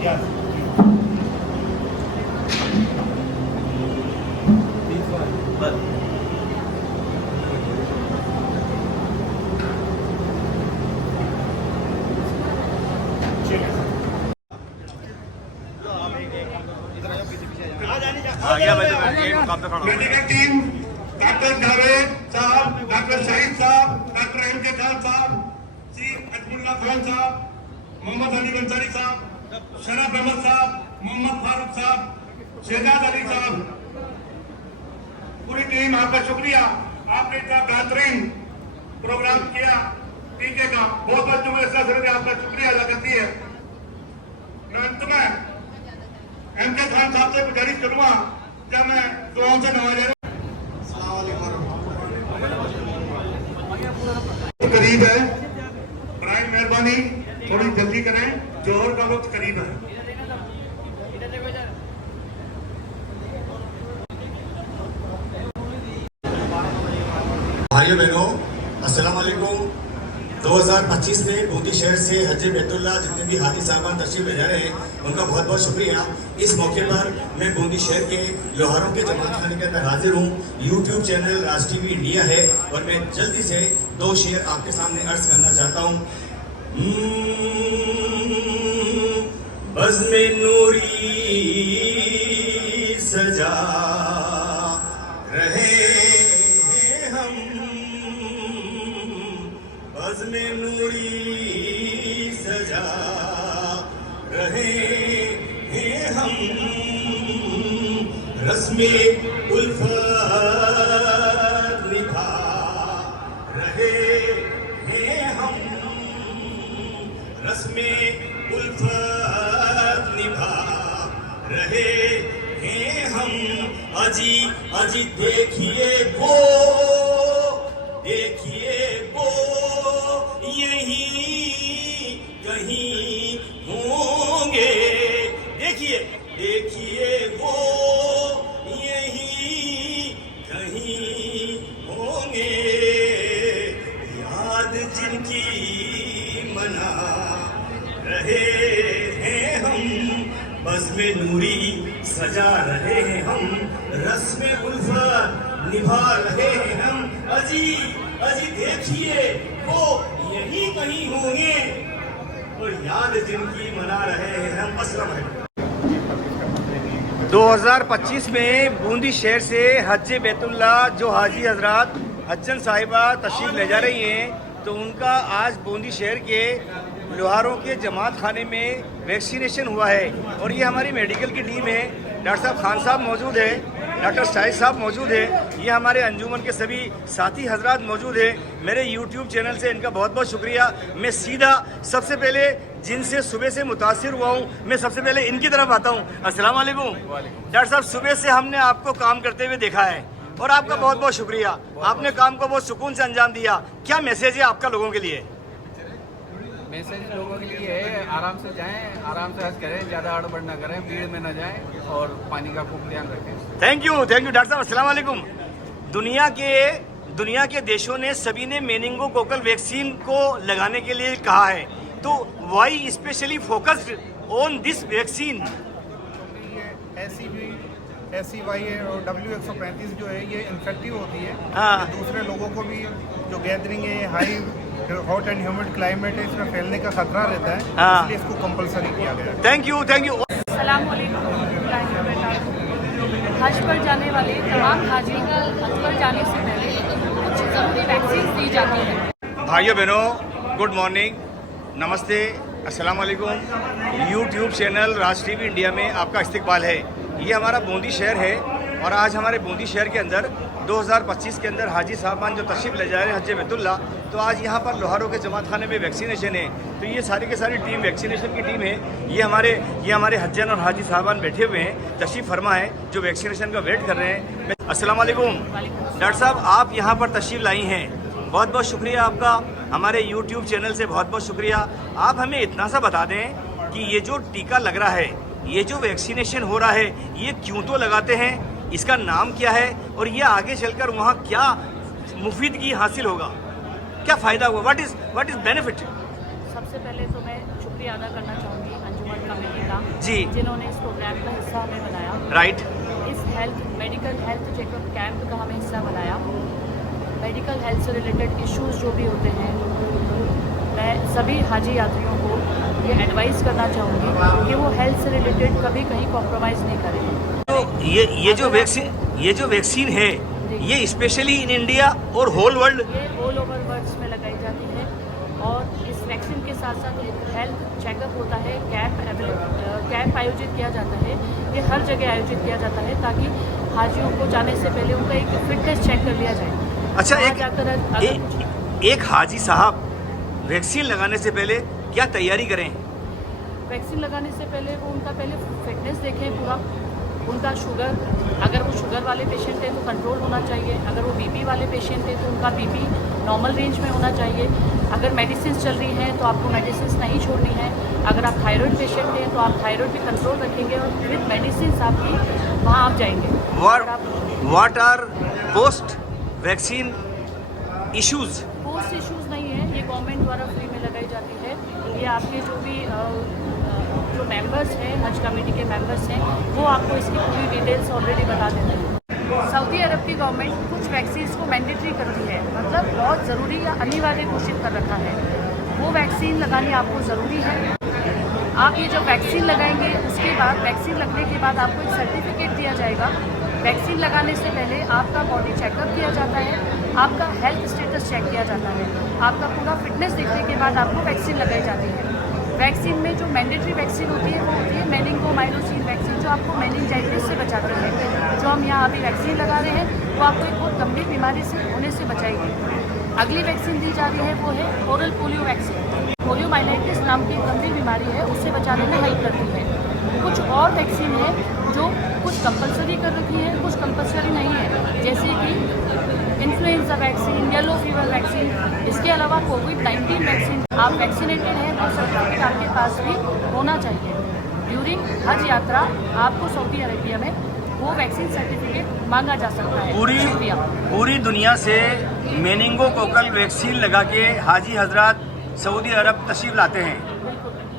Yes. This one. But medical team doctor Javed साहब, doctor शहीद साहब, डॉक्टर एम के खान साहब, सी अजमुल्ला खान साहब, मोहम्मद अली अंसारी साहब, शरफ अहमद साहब, मोहम्मद फारूक साहब, शहजाद अली साहब, पूरी टीम आपका शुक्रिया। आपने इतना बेहतरीन प्रोग्राम किया टीके का, बहुत बहुत शुक्रिया, आपका शुक्रिया अदा करती है। अंत में एम के खान साहब से गुजारिश करूंगा, जब मैं दुआओं से नवाजा करीब है, बराए मेहरबानी थोड़ी जल्दी करें, जोहर का वक्त करीब है। भाइयों बहनों, अस्सलाम वालेकुम। 2025 में बूंदी शहर से हज बैतुल्लाह जितने भी हाजी साहबान तशरीफ ले जा रहे हैं, उनका बहुत बहुत शुक्रिया। इस मौके पर मैं बूंदी शहर के लोहारों के जमात खाने के अंदर हाजिर हूँ। यूट्यूब चैनल राज टीवी इंडिया है और मैं जल्दी से 2 शेर आपके सामने अर्ज करना चाहता हूँ। बज़्म नूरी सजा रहे हम, बज़्म नूरी सजा रहे हैं हम, रस्मे उल्फत निभा रहे हैं हम, रस्मे उल्फत निभा रहे हैं हम। अजी अजी देखिए वो यहीं कहीं होंगे, देखिए वो यहीं कहीं होंगे, याद जिनकी मना रहे हैं हम, बज़्म नूरी सजा रहे हैं हम, रस्म उल्फत निभा रहे हैं हम। अजी अजी देखिए वो यहीं कहीं होंगे और याद जिनकी मना रहे हैं हम। असलम है। 2025 में बूंदी शहर से हज बैतुल्लाह जो हाजी हजरात हज्जन साहिबा तशरीफ ले जा रही हैं, तो उनका आज बूंदी शहर के लोहारों के जमात खाने में वैक्सीनेशन हुआ है। और ये हमारी मेडिकल की टीम है, डॉक्टर साहब खान साहब मौजूद है, डॉक्टर शाहिद साहब मौजूद है, ये हमारे अंजुमन के सभी साथी हजरात मौजूद है। मेरे यूट्यूब चैनल से इनका बहुत बहुत शुक्रिया। मैं सीधा सबसे पहले जिनसे सुबह से मुतासिर हुआ हूँ, मैं सबसे पहले इनकी तरफ आता हूँ। अस्सलाम वालेकुम डॉक्टर साहब, सुबह से हमने आपको काम करते हुए देखा है और आपका बहुत बहुत शुक्रिया। आपने काम को बहुत सुकून से अंजाम दिया। क्या मैसेज है आपका लोगों के लिए? मैसेज लोगों के लिए है, आराम से जाएं, आराम से हज करें, ज़्यादा हड़बड़ ना करें, भीड़ में ना जाएं और पानी का खूब ध्यान रखें। थैंक यू डॉक्टर साहब। अस्सलाम वालेकुम। दुनिया के देशों ने सभी ने मेनिंगोकोकल वैक्सीन को लगाने के लिए कहा है, तो why specially focused on this vaccine? SCY और W135 जो है ये इन्फेक्टिव होती है। हाँ। दूसरे लोगों को भी जो गैदरिंग है, high hot and humid climate है, इसमें फैलने का खतरा रहता है। हाँ। इसलिए इसको कंपलसरी किया गया है। थैंक यू अस्सलाम वालेकुम। हज पर जाने वाले तमाम हाजी को हज पर जाने से पहले कुछ ज़रूरी वैक्सीन दी जाती है। भाइयों बहनों, गुड मॉर्निंग, नमस्ते, अस्सलाम वालेकुम। यूट्यूब चैनल राज टीवी इंडिया में आपका इस्तकबाल है। ये हमारा बूंदी शहर है और आज हमारे बूंदी शहर के अंदर 2025 के अंदर हाजी साहबान जो तशरीफ़ ले जा रहे हैं हज बैतुल्लाह, तो आज यहाँ पर लोहारों के जमात खाने में वैक्सीनेशन है। तो ये सारी के सारी टीम वैक्सीनेशन की टीम है। ये हमारे हज्जन और हाजी साहबान बैठे हुए हैं, तशरीफ़ फरमा है, जो वैक्सीनेशन का वेट कर रहे हैं। अस्सलाम वालेकुम डॉक्टर साहब, आप यहाँ पर तशरीफ़ लाई हैं, बहुत बहुत शुक्रिया आपका। हमारे यूट्यूब चैनल से बहुत बहुत शुक्रिया। आप हमें इतना सा बता दें कि ये जो टीका लग रहा है, ये जो वैक्सीनेशन हो रहा है, ये क्यों तो लगाते हैं, इसका नाम क्या है और ये आगे चलकर वहाँ क्या मुफीदगी हासिल होगा, क्या फ़ायदा होगा, व्हाट इज़ बेनिफिट? सबसे पहले तो मैं शुक्रिया अदा करना चाहूँगी अंजुमन कमेटी का जी। जिन्होंने इस प्रोग्राम का हिस्सा हमें बनाया। राइट। इस मेडिकल हेल्थ चेकअप कैंप का हमें हिस्सा बनाया। मेडिकल हेल्थ से रिलेटेड इश्यूज जो भी होते हैं, मैं सभी हाजी यात्रियों को ये एडवाइस करना चाहूँगी कि वो हेल्थ से रिलेटेड कभी कहीं कॉम्प्रोमाइज़ नहीं करें। तो ये जो वैक्सीन है ये स्पेशली इन इंडिया और होल वर्ल्ड ये ऑल ओवर वर्ल्ड में लगाई जाती है और इस वैक्सीन के साथ साथ एक हेल्थ चेकअप होता है, कैंप आयोजित किया जाता है। ये हर जगह आयोजित किया जाता है ताकि हाजियों को जाने से पहले उनका एक फिटनेस चेक कर लिया जाए। अच्छा, वहाँ जाकर एक हाजी साहब वैक्सीन लगाने से पहले क्या तैयारी करें? वैक्सीन लगाने से पहले वो उनका पहले फिटनेस देखें पूरा, उनका शुगर, अगर वो शुगर वाले पेशेंट हैं तो कंट्रोल होना चाहिए, अगर वो बीपी वाले पेशेंट हैं तो उनका बीपी नॉर्मल रेंज में होना चाहिए, अगर मेडिसिन चल रही हैं तो आपको मेडिसिन नहीं छोड़नी है, अगर आप थायराइड पेशेंट हैं तो आप थायराइड भी कंट्रोल रखेंगे और विद मेडिसिन आपकी वहाँ आप जाएंगे। What R post vaccine issues? Post issues नहीं है, ये गवर्नमेंट द्वारा फ्री में लगाई जाती है। ये आपके जो भी जो मेंबर्स हैं, हज कमेटी के मेंबर्स हैं, वो आपको इसकी पूरी डिटेल्स ऑलरेडी बता देते हैं। सऊदी अरब की गवर्नमेंट कुछ वैक्सीन्स को मैंडेटरी करती है, मतलब बहुत ज़रूरी या अनिवार्य घोषित कर रखा है। वो वैक्सीन लगानी आपको ज़रूरी है। आप ये जो वैक्सीन लगाएंगे उसके बाद वैक्सीन लगने के बाद आपको एक सर्टिफिकेट दिया जाएगा। वैक्सीन लगाने से पहले आपका बॉडी चेकअप किया जाता है, आपका हेल्थ स्टेटस चेक किया जाता है, आपका पूरा फिटनेस देखने के बाद आपको वैक्सीन लगाई जाती है। वैक्सीन में जो मैंडेटरी वैक्सीन होती है वो होती है मेनिंगोमाइलोसिन वैक्सीन, जो आपको मेनिंजाइटिस से बचाती है। जो हम यहाँ अभी वैक्सीन लगा रहे हैं वो आपको एक बहुत गंभीर बीमारी से होने से बचाएगी। अगली वैक्सीन दी जा रही है वो है ओरल पोलियो वैक्सीन। पोलियोमाइलाइटिस नाम की एक गंभीर बीमारी है, उससे बचाने में हेल्प करती है। कुछ और वैक्सीन है जो कुछ कंपलसरी कर रखी है, कुछ कंपलसरी नहीं है, जैसे कि influenza vaccine, yellow fever vaccine. इसके अलावा कोविड-19 वैक्सीन। आप वैक्सीनेटेड हैं तो सर्टिफिकेट आपके पास भी होना चाहिए। ड्यूरिंग हज यात्रा आपको सऊदी अरेबिया में वो वैक्सीन सर्टिफिकेट मांगा जा सकता है। पूरी दुनिया से मेनिंगोकोकल वैक्सीन लगा के हाजी हजरात सऊदी अरब तशरीफ लाते हैं,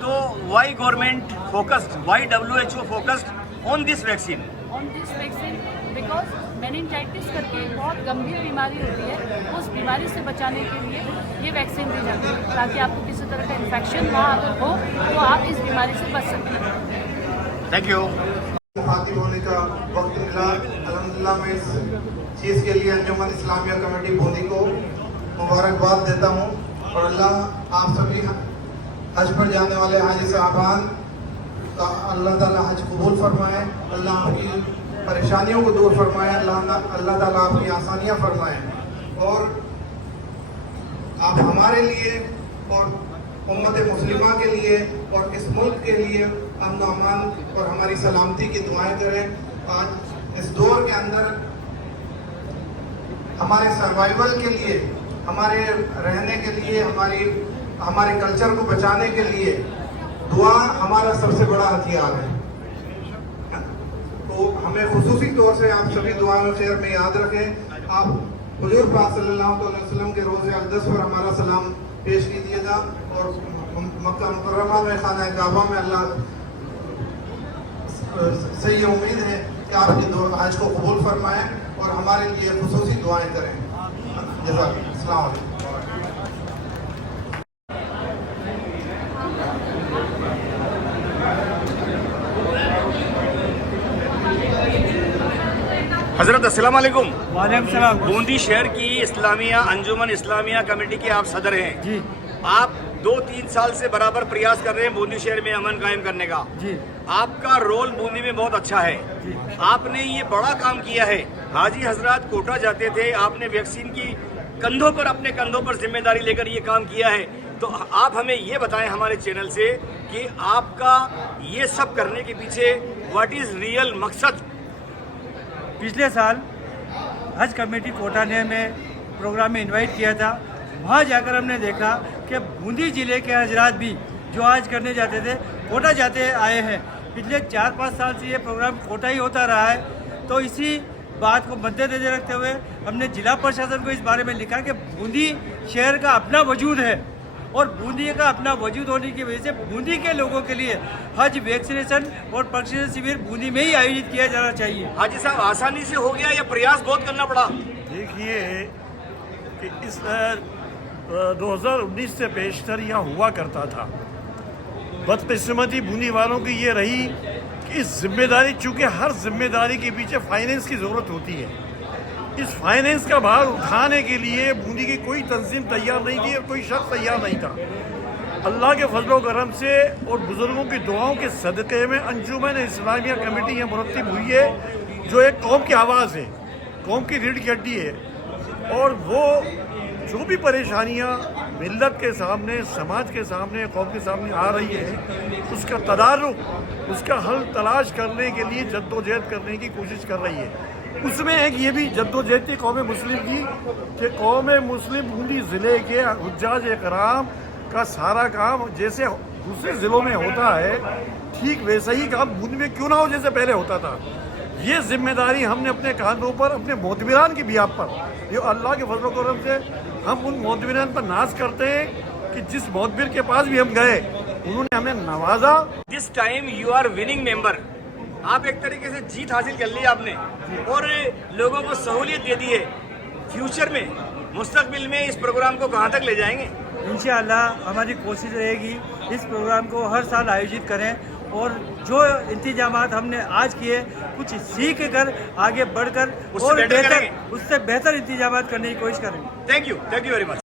तो why government focused, why WHO focused on this vaccine? On this vaccine because meningitis करके बहुत गंभीर बीमारी होती है, उस बीमारी से बचाने के लिए ये वैक्सीन दी जाती है ताकि आपको किसी तरह का इन्फेक्शन वहाँ अगर हो तो आप इस बीमारी से बच सकें। Thank you. मुखातिब होने का वक्त मिला, अल्हम्दुलिल्लाह मैं इस चीज़ के लिए अंजुमन इस्लामिया कमेटी बूंदी को मुबारकबाद देता हूँ और अल्लाह आप सभी हज पर जाने वाले हाजी साहबान का अल्लाह ताला हज कबूल फरमाए, अल्लाह आपकी परेशानियों को दूर फरमाए, अल्लाह ताला आपकी आसानियाँ फरमाए और आप हमारे लिए और उम्मत मुस्लिमा के लिए और इस मुल्क के लिए अमन अमान और हमारी सलामती की दुआएं करें। आज इस दौर के अंदर हमारे सर्वाइवल के लिए, हमारे रहने के लिए, हमारे कल्चर को बचाने के लिए दुआ हमारा सबसे बड़ा हथियार है। तो हमें खुसूसी तौर से आप सभी दुआओं खैर में याद रखें। आप हुजूर पाक सल्लल्लाहु अलैहि वसल्लम के रोज़े अक़दस पर हमारा सलाम पेश कीजिएगा और मक्का मुकर्रमा में खाना काबा में अल्लाह से ये उम्मीद है कि आपकी हज को कबूल फरमाएं और हमारे लिए खुसूसी दुआएं करें। जज़ाकल्लाह। अस्सलाम वालेकुम। हजरत अस्सलाम वालेकुम। वालेकुम सलाम। बूंदी शहर की इस्लामिया अंजुमन इस्लामिया कमेटी के आप सदर हैं जी। आप 2-3 साल से बराबर प्रयास कर रहे हैं बूंदी शहर में अमन कायम करने का। जी। आपका रोल बूंदी में बहुत अच्छा है जी। आपने ये बड़ा काम किया है। हाजी हजरात कोटा जाते थे, आपने वैक्सीन की कंधों पर, अपने कंधों पर जिम्मेदारी लेकर ये काम किया है। तो आप हमें ये बताएं हमारे चैनल से कि आपका ये सब करने के पीछे व्हाट इज रियल मकसद? पिछले साल हज कमेटी कोटा ने में प्रोग्राम में इनवाइट किया था। वहाँ जाकर हमने देखा कि बूंदी ज़िले के हजरात भी जो आज करने जाते थे कोटा जाते आए हैं। पिछले 4-5 साल से ये प्रोग्राम कोटा ही होता रहा है। तो इसी बात को मद्देनजर रखते हुए हमने जिला प्रशासन को इस बारे में लिखा कि बूंदी शहर का अपना वजूद है और बूंदी का अपना वजूद होने की वजह से बूंदी के लोगों के लिए हज वैक्सीनेशन और प्रशिक्षण शिविर बूंदी में ही आयोजित किया जाना चाहिए। हाजी साहब, आसानी से हो गया या प्रयास बहुत करना पड़ा? देखिए कि इस 2019 से पेशतर यहाँ हुआ करता था। बदकिस्मती बूंदी वालों की ये रही कि इस जिम्मेदारी, चूँकि हर जिम्मेदारी के पीछे फाइनेंस की ज़रूरत होती है, इस फाइनेंस का भार उठाने के लिए बूंदी की कोई तंजीम तैयार नहीं थी और कोई शख्स तैयार नहीं था। अल्लाह के फजल व करम से और बुज़ुर्गों की दुआओं के सदक़े में अंजुमन इस्लामिया कमेटी यहाँ मुरत्तिब हुई है, जो एक कौम की आवाज़ है, कौम की रीढ़ की हड्डी है। और वो जो भी परेशानियाँ मिल्लत के सामने, समाज के सामने, कौम के सामने आ रही है, उसका तदारुक, उसका हल तलाश करने के लिए जद्दोजहद करने की कोशिश कर रही है। उसमें एक ये भी जद्दोजहद थी कौम मुस्लिम की कि कौम मुस्लिम बूंदी ज़िले के हुज्जाज इकराम का सारा काम जैसे दूसरे ज़िलों में होता है, ठीक वैसा ही काम बूंदी में क्यों ना हो जैसे पहले होता था। ये जिम्मेदारी हमने अपने कांधों पर, अपने मोतबिरान की बियाब पर, ये अल्लाह के फजल करम से हम उन मोतबिरान पर नाज करते हैं कि जिस मोतबिर के पास भी हम गए उन्होंने हमें नवाजा। This time you are winning member, आप एक तरीके से जीत हासिल कर ली आपने और लोगों को सहूलियत दे दी है। फ्यूचर में, मुस्तकबिल में इस प्रोग्राम को कहाँ तक ले जाएंगे? इंशाअल्लाह हमारी कोशिश रहेगी इस प्रोग्राम को हर साल आयोजित करें और जो इंतजामात हमने आज किए कुछ सीख कर आगे बढ़कर उससे और बेहतर करेंगे। उससे बेहतर इंतजामात करने की कोशिश करेंगे। Thank you very much.